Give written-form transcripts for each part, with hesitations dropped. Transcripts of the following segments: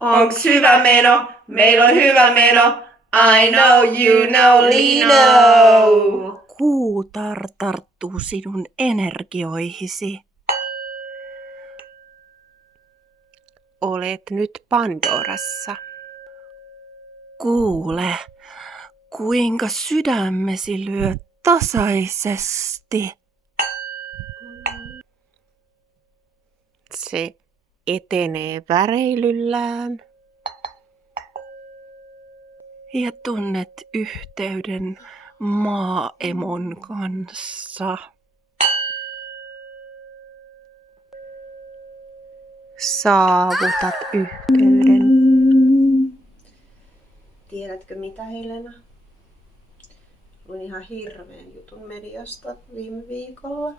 Onks hyvä meno? Meillä on hyvä meno. I know you know Lino. Kuutar tarttuu sinun energioihisi. Olet nyt Pandorassa. Kuule, kuinka sydämesi lyö tasaisesti. Se etenee väreilyllään. Ja tunnet yhteyden maaemon kanssa. Saavutat yhteyden. Tiedätkö mitä, Helena? Luin ihan hirveän jutun mediasta viime viikolla.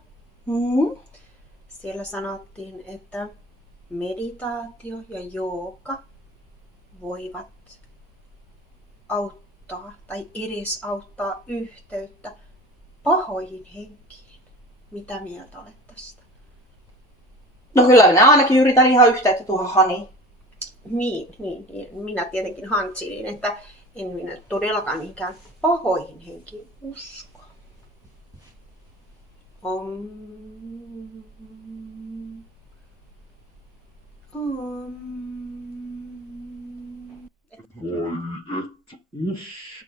Siellä sanottiin, että meditaatio ja jooga voivat auttaa tai edesauttaa yhteyttä pahoihin henkiin. Mitä mieltä olet tästä? No kyllä minä ainakin yritän ihan yhteyttä tuohon Haniin. Niin. Minä tietenkin hantsilin, että en minä todellakaan niinkään pahoihin henkiin usko. Om. Vai et usko?